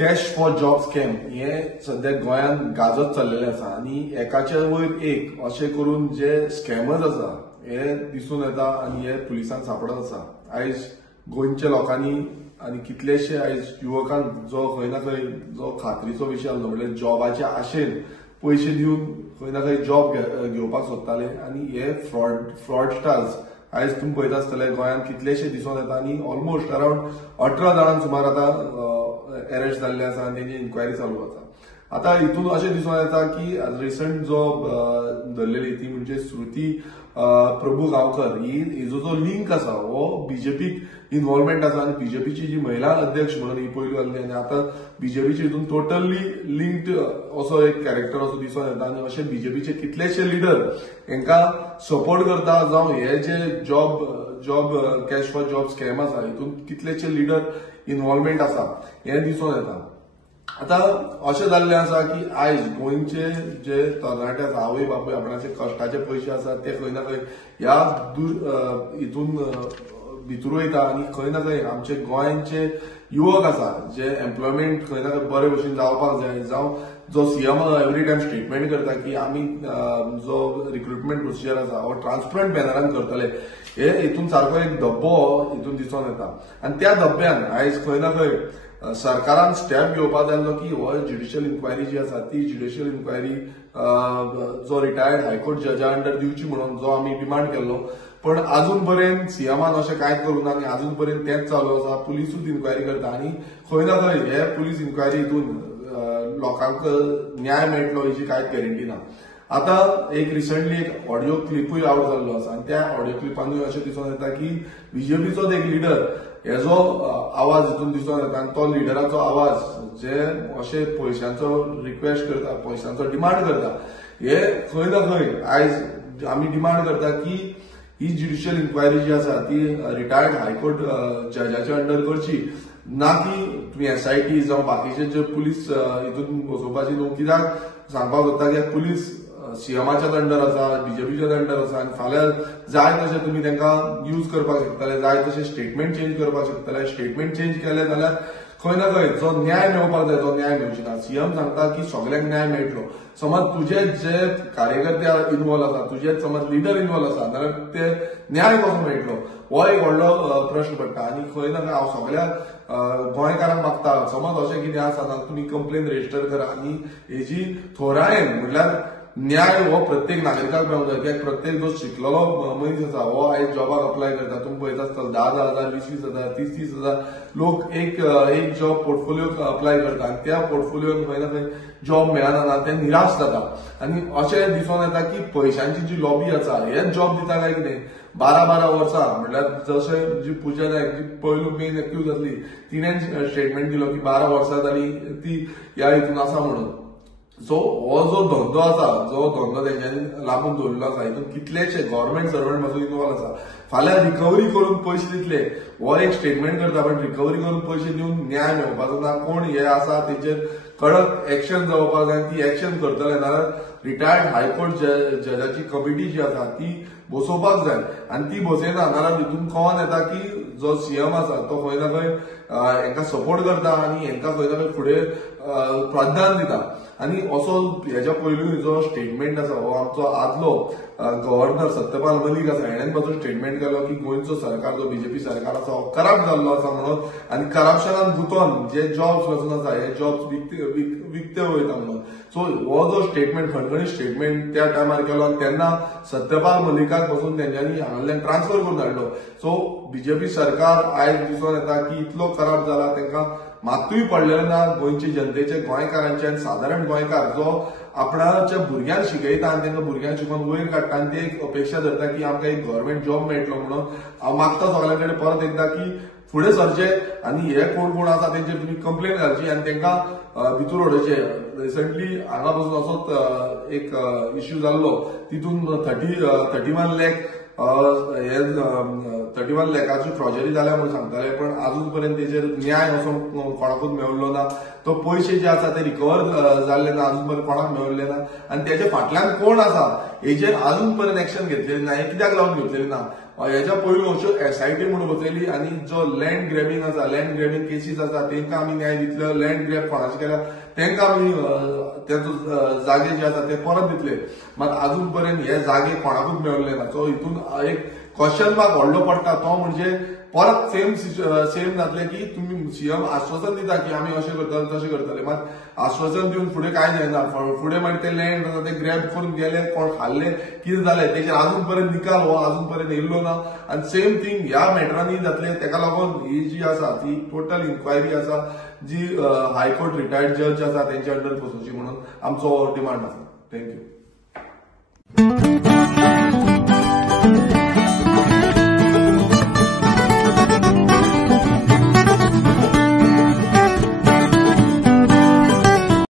Cash for job scam हे सध्या गोंयांत गाजत चाललेले आसा आणि एकाच्या वयर एक अशें करून जे स्कॅमर्स आसा हे दिसून येता आणि हे पुलिसांक सापडत आसा। आयज गोंयच्या लोकांनी आणि कितलेशे आयज युवकांक जो खंय ना खंय जो खात्रीचो विशय आसलो म्हणजे जॉबाच्या आशेन पैसे दिवन खंय ना खंय जॉब घेवपाक सोदताले आणि हे फ्रॉडस्टार्स आयज तुम्ही पळयता आसतले गोंयांत कितलेशे दिसून येता आणि ऑलमोस्ट अराउंड 18 जाणांक सुमार आता अरेस्ट जाल्ले आसा आणि तेंची इन्क्वायरी चालू आसा। आता हितून अशें दिसून येता की रिसंट जो धरलेली ती म्हणजे श्रुती प्रभू गांवकर हिजो जो लिंक आसा हो बीजेपीक इन्व्हॉल्वमेंट आसा आणि बीजेपीची जी महिला अध्यक्ष म्हणून ही पयली जाल्ली आणि आता बीजेपीचे हितून टोटली लिंक्ड असो एक कॅरेक्टर असो दिसून येता आणि अशे बीजेपीचे कितलेशे लिडर हांकां सपोर्ट करता जावं हे जे job cash for job scam आसा हितून कितलेशे लिडर इन्व्हॉल्वमेंट आसा हे दिसून येता। आता अशें जाल्लें आसा की आयज गोंयचे जे तरणाटे आसा आवय बापूय आपणाचे कश्टाचे पयशे आसात ते खंय ना खंय ह्या हितून भितर वयता आणि खंय ना खंय आमचे गोंयचे युवक आसा जे एम्प्लॉयमेंट खंय ना खंय बरे भशेन जावपाक जाय जावं जो सीएम एवरी टायम स्टेटमेंट करता की आमी जो रिक्रुटमेंट प्रोसिजर आसा हो ट्रान्सपरंट बॅनरान करतले हे हितून सारको एक धब्बो हितून दिसून येता आणि त्या धब्ब्यान आयज खंय ना खंय सरकारान स्टेप घेवपाक जाल्लो की हो ज्युडिशियल इन्क्वायरी जी आसा ती ज्युडिशियल इन्क्वायरी जो रिटायर्ड हायकोर्ट जजा अंडर दिवची म्हणून जो आमी डिमांड केल्लो पण अजून पर्यंत सीएमान अशें कांयच करूं ना आणि अजून पर्यंत तेंच चालू आसा। पुलिसूच इन्क्वायरी करता आणि खंय ना खंय हे पुलीस इन्क्वायरी हितून लोकांक न्याय मेळटलो हेची कांयच गॅरंटी ना। आता एक रिसंटली एक ऑडिओ क्लिपूय आउट जाल्लो आसा आणि त्या ऑडिओ क्लिपानूय अशें दिसून येता की बीजेपीचो एक लिडर हेजो आवाज हितून दिसून येता आणि तो लिडराचो आवाज जे अशे पयशांचो रिक्वेस्ट करता पयशांचो डिमांड करता हे खंय ना खंय आयज आमी डिमांड करता की ही ज्युडिशियल इन्क्वायरी जी आसा ती रिटायर्ड हायकोर्ट जजाच्या अंडर करची ना की तुम्ही एसआयटी जावं बाकीचे जे पुलीस हितून बसोवपाची न्हू कित्याक सांगपाक सोदता की पुलीस सीएमाच्याच अंडर आसा बीजेपीच्याच अंडर आसा आणि फाल्यां जाय तशें तुम्ही तांकां यूज करपाक शकतले जाय तशें स्टेटमेंट चेंज करपाक शकतले स्टेटमेंट चेंज केले जाल्यार खंय ना खंय जो न्याय मेळपाक जाय तो न्याय मेळची ना। सीएम सांगता की सगळ्यांक न्याय मेळटलो समज तुझे जे कार्यकर्ते इन्वॉल्व आसा तुझे समज लिडर इन्वॉल्व आसा जाल्यार ते न्याय कसो मेळटलो हो एक व्हडलो प्रश्न पडटा आणि खंय ना खंय हांव सगळ्या गोंयकारांक मागता समज अशें कितें आसा जाल्यार तुमी कंप्लेन रजिस्टर करा आणि हेजी थोरायेन म्हणल्यार न्याय हो प्रत्येक नागरिकाक मेळूंक जाय कित्याक प्रत्येक जो शिकलेलो मनीस आसा हो आयज जॉबाक अप्लाय करता तुम्ही पळयता आसतले 10,000 20,000 30,000 लोक एक जॉब पोर्टफोलिओ अप्लाय करता आणि त्या पोर्टफोलिओन खंय ना खंय जॉब मेळना ते निराश जाता आणि अशें दिसून येता की पयशांची जी लॉबी आसा हेच जॉब दिता काय कितें 12 वर्सां म्हणल्यार जशें जी पुजा नायक जी पयलू मेन एक्यूज आसली तिणें स्टेटमेंट दिलो की 12 वर्सां जाली ती ह्या हितून आसा म्हणून। सो हो जो धंदो आसा जो धंदो तेंच्यांनी लागून दवरलेलो आसा हितून कितलेशे गव्हर्नमेंट सर्वंट पासून इन्वॉल्व आसा फाल्यां रिकवरी करून पयशे दितले हो एक स्टेटमेंट करता पण रिकवरी करून पयशे दिवन न्याय मेळपाचो ना कोण हे आसा तेचेर कडक एक्शन जावपाक जाय ती एक्शन करतले जाल्यार रिटायर्ड हायकोर्ट जजाची कमिटी जी आसा ती बसोवपाक जाय आणि ती बसयना जाल्यार हितून कळोन येता की जो सीएम आसा तो खंय ना खंय हांकां सपोर्ट करता आणि हांकां खंय ना खंय फुडें प्राधान्य दिता आणि असो हेच्या पयलू जो स्टेटमेंट आसा हो आमचो आदलो गव्हर्नर सत्यपाल मलीक आसा हेणेन पासून स्टेटमेंट केलो की गोंयचो सरकार जो बीजेपी सरकार आसा हो करप्ट जाल्लो आसा म्हणून आणि करप्शनान गुंतोवन जे जॉब्स पासून आसा हे जॉब्स विकते वयता म्हणून। सो हो जो स्टेटमेंट खणखणीत स्टेटमेंट त्या टायमार केलो आणि तेन्ना सत्यपाल मलिकाक पासून तेंच्यांनी हांगांतल्यान ट्रान्सफर करून धाडलो। सो बीजेपी सरकार आयज दिसून येता की इतलो करप्ट जाला तांकां मातूय पडलेलो ना गोंयचे जनतेचे गोंयकारांचे आणि साधारण गोंयकार जो आपणाच्या भुरग्यांक शिकयता आणि तांकां भुरग्यांक शिकोवन वयर काडटा आणि ते एक अपेक्षा धरता की आमकां एक गव्हर्नमेंट जॉब मेळटलो म्हणून हांव मागता सगळ्यां कडेन परत एकदा की फुडें सरचे आणि हे कोण आसा तेंचेर तुमी कंप्लेन घालची आणि तांकां भितर उडोवचे। रिसंटली हांगा पासून असोच एक इश्यू जाल्लो तितून 31 लाख 31 लाखाची फ्रॉजरी जाल्या म्हणून सांगताले पण अजून पर्यंत तेचेर न्याय असो कोणाकूच मेळिल्लो ना तो पयशे जे आसा ते रिकवर जाल्ले ना अजून पर्यंत कोणाक मेळिल्ले ना आणि त्याच्या फाटल्यान कोण आसा हेचेर अजून पर्यंत एक्शन घेतलेली ना हे कित्याक लागून घेतलेली ना हेच्या पयलू अश्यो SIT म्हणून बसयली आनी जो लँड ग्रॅबिंग आसा, लँड ग्रॅबिंग केसीस आसा तांकां आमी न्याय दितलो, लँड ग्रॅब कोणाचे केल्या तांकां आमी तेचो जागे जे आसा ते परत दितले. मात अजून पर्यंत हे जागे कोणाकूच मेळिल्ले ना. सो हितून एक क्वेश्चन मार्क व्हडलो पडटा तो म्हणजे परत सेम जातले की तुम्ही सीएम आश्वासन दिता की आम्ही अशें करतले तशें करतले, मात आश्वासन दिवन फुडें काय जायना. फुडें मागीर ते लँड आसा ते ग्रॅब करून गेले, कोण खाल्ले, कितें जालें तेचेर अजून पर्यंत निकाल हो अजून पर्यंत येयल्लो ना. आनी सेम थिंग ह्या मॅटरांनी जातले. तेका लागून ही जी आसा ती टोटल इन्क्वायरी आसा जी हायकोर्ट रिटायर्ड जज आसा तेंच्या अंडर बसोवची म्हणून आमचो डिमांड आसा. थँक्यू.